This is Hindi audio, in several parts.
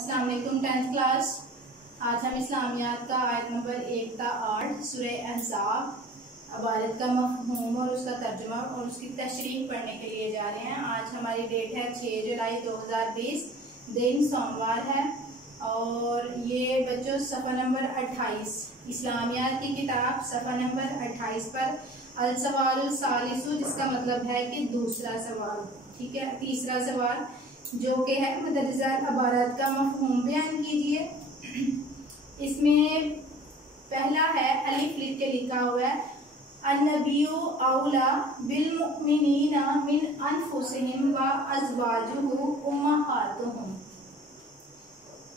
अस्सलाम वालेकुम 10th क्लास। आज हम इस्लामियात का आयत नंबर 1 ता 8 सूरह अहज़ाब इबारत का मफ़हूम और उसका तर्जुमा और उसकी तशरीह पढ़ने के लिए जा रहे हैं। आज हमारी डेट है 6 जुलाई 2020, दिन सोमवार है और ये बच्चों सफ़ा नंबर 28 इस्लामियात की किताब सफ़ा नंबर 28 पर अल सवालुल सालिसु, जिसका मतलब है कि दूसरा सवाल, ठीक है, तीसरा सवाल जो कि है मुदर्रिजा इबारत का मफ़हूम बयान कीजिए। इसमें पहला है अलिफ लिख के लिखा हुआ है अन्नबिय्यु औला बिल मुमिनीना मिन अनफुसिहिम व अज़वाजुहु उम्महातुहुम।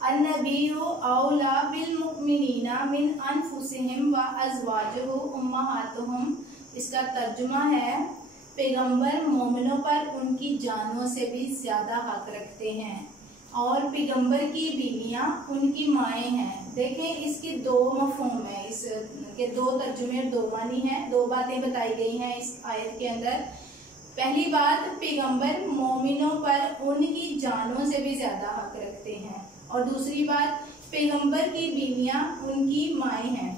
अन्नबिय्यु औला बिल मुमिनीना मिन अनफुसिहिम व अज़वाजुहु उम्महातुहुम। इसका तर्जुमा है पैगंबर मोमिनों पर उनकी जानों से भी ज्यादा हक रखते हैं और पैगंबर की बीवियां उनकी माएँ हैं। देखें, इसके दो मफहूम है, इसके दो तर्जुमे और दो मानी हैं। दो बातें बताई गई हैं इस आयत के अंदर। पहली बात, पैगंबर मोमिनों पर उनकी जानों से भी ज्यादा हक रखते हैं और दूसरी बात, पैगंबर की बीवियां उनकी माएँ हैं।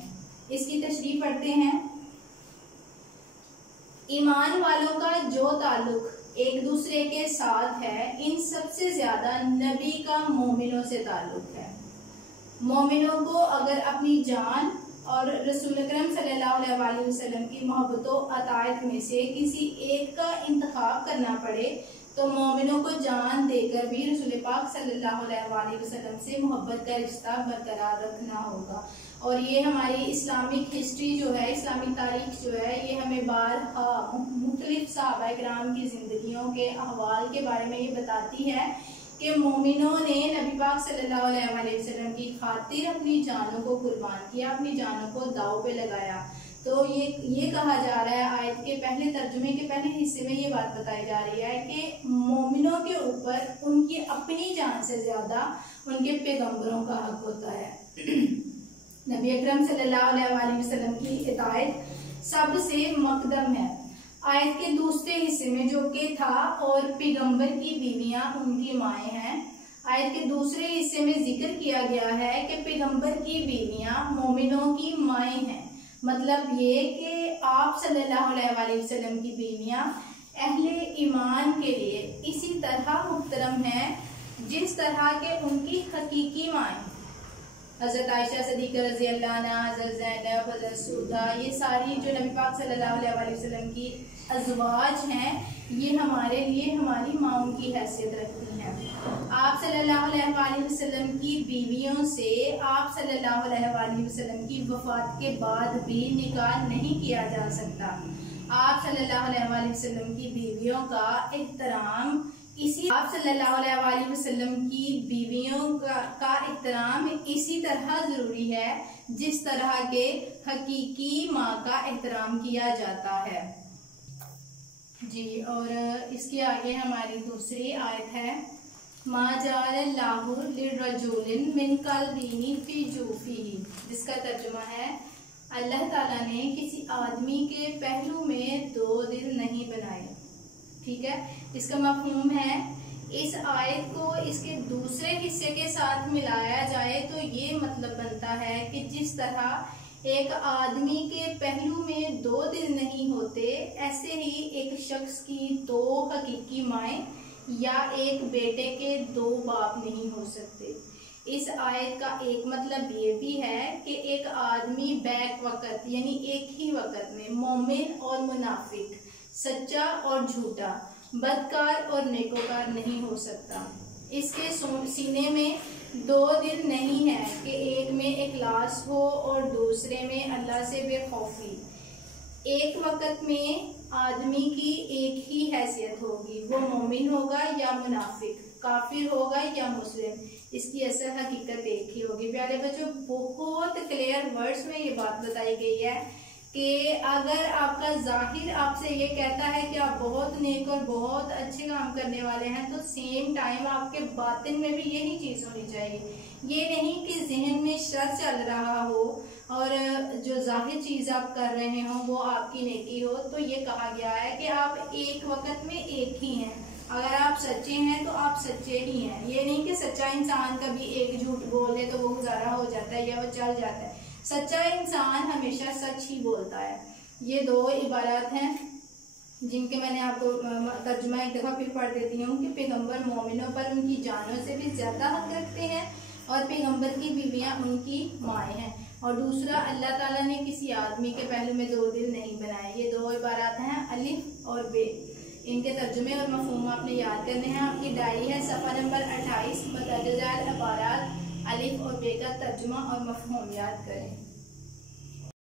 इसकी तशरीह पढ़ते हैं। ईमान वालों का जो ताल्लुक एक दूसरे के साथ है, इन सबसे ज्यादा नबी का मोमिनों से ताल्लुक है। मोमिनों को अगर अपनी जान और रसूल अकरम सल्लल्लाहु अलैहि वसल्लम की मोहब्बतों अतायत में से किसी एक का इंतखाब करना पड़े तो मोमिनों को जान देकर भी रसूल पाक सल्लल्लाहु अलैहि वसल्लम से मोहब्बत का रिश्ता बरकरार रखना होगा। और ये हमारी इस्लामिक हिस्ट्री जो है, इस्लामिक तारीख जो है, ये हमें मुख्तलिफ सहाबा किराम की जिंदगियों के अहवाल के बारे में ये बताती है कि मोमिनों ने नबी पाक सल्लल्लाहु अलैहि वसल्लम की खातिर अपनी जानों को कुर्बान किया, अपनी जानों को दाव पे लगाया। तो ये कहा जा रहा है, आयत के पहले तर्जुमे के पहले हिस्से में ये बात बताई जा रही है कि मोमिनों के ऊपर उनकी अपनी जान से ज्यादा उनके पैगंबरों का हक होता है। नबी अकरम सल्लल्लाहु अलैहि वसल्लम की इताअत सबसे मकदम है। आयत के दूसरे हिस्से में जो कि था और पैगंबर की बीवियां उनकी माएँ हैं, आयत के दूसरे हिस्से में जिक्र किया गया है कि पैगंबर की बीवियां मोमिनों की माएँ हैं। मतलब ये कि आप सल्लल्लाहु अलैहि वसल्लम की बीवियां अहले ईमान के लिए इसी तरह मुहतरम हैं जिस तरह के उनकी हकीकी माएँ। हज़रत आयशा सिद्दीक़ा रज़ी अल्लाह अन्हा, हज़रत ज़ैनब, हज़रत सौदा, ये सारी जो नबी पाक सल्लल्लाहु अलैहि वसल्लम की अज़वाज हैं, ये हमारे लिए हमारी माओं की हैसियत रखती हैं। आप सल्लल्लाहु अलैहि वसल्लम की बीवियों से आप सल्लल्लाहु अलैहि वसल्लम की वफ़ात के बाद भी निकाह नहीं किया जा सकता। आप सल्लल्लाहु अलैहि वसल्लम की बीवियों का एहतराम आप सल्लल्लाहु अलैहि वसल्लम की बीवियों का एहतराम इसी तरह जरूरी है जिस तरह के हकीकी माँ का एहतराम किया जाता है जी। और इसके आगे हमारी दूसरी आयत है मा जअलल्लाहु लिर्रजुलिन मिन क़ल्बैनि फ़ी जौफ़िही, जिसका तर्जुमा है अल्लाह ताला ने किसी आदमी के पहलू में दो दिल नहीं बनाए। ठीक है, इसका मफहूम है इस आयत को इसके दूसरे हिस्से के साथ मिलाया जाए तो ये मतलब बनता है कि जिस तरह एक आदमी के पहलू में दो दिल नहीं होते, ऐसे ही एक शख्स की दो हकीकी माएँ या एक बेटे के दो बाप नहीं हो सकते। इस आयत का एक मतलब ये भी है कि एक आदमी बैक वक़्त यानी एक ही वक़्त में मोमिन और मुनाफिक, सच्चा और झूठा, बदकार और नेकोकार नहीं हो सकता। इसके सीने में दो दिल नहीं है कि एक में इखलास हो और दूसरे में अल्लाह से बेखौफी। एक वक़्त में आदमी की एक ही हैसियत होगी, वो मोमिन होगा या मुनाफिक, काफिर होगा या मुस्लिम, इसकी असल हकीकत एक ही होगी। प्यारे बच्चों, बहुत क्लियर वर्ड्स में ये बात बताई गई है कि अगर आपका जाहिर आपसे ये कहता है कि आप बहुत नेक और बहुत अच्छे काम करने वाले हैं, तो सेम टाइम आपके बातिन में भी यही चीज होनी चाहिए। ये नहीं कि जहन में शर चल रहा हो और जो जाहिर चीज आप कर रहे हो वो आपकी नेकी हो। तो ये कहा गया है कि आप एक वक्त में एक ही हैं, अगर आप सच्चे हैं तो आप सच्चे ही हैं। ये नहीं कि सच्चा इंसान कभी एक झूठ बोल दे तो वो गुजारा हो जाता है या वो चल जाता है। सच्चा इंसान हमेशा सच ही बोलता है। ये दो इबारत हैं जिनके मैंने आपको तर्जुमा एक दफ़ा फिर पढ़ देती हूँ कि पैगंबर मोमिनों पर उनकी जानों से भी ज़्यादा हक रखते हैं और पैगंबर की बीवियाँ उनकी माएँ हैं। और दूसरा, अल्लाह ताला ने किसी आदमी के पहलू में दो दिल नहीं बनाए। ये दो इबारत हैं अलिफ और बे। इनके तर्जुमे और मफहूम आपने याद करने हैं। आपकी डायरी है सफ़ा नंबर 28 मतअद्दिदात इबारात अलिफ और बे का तर्जुमा और मफहूम याद करें।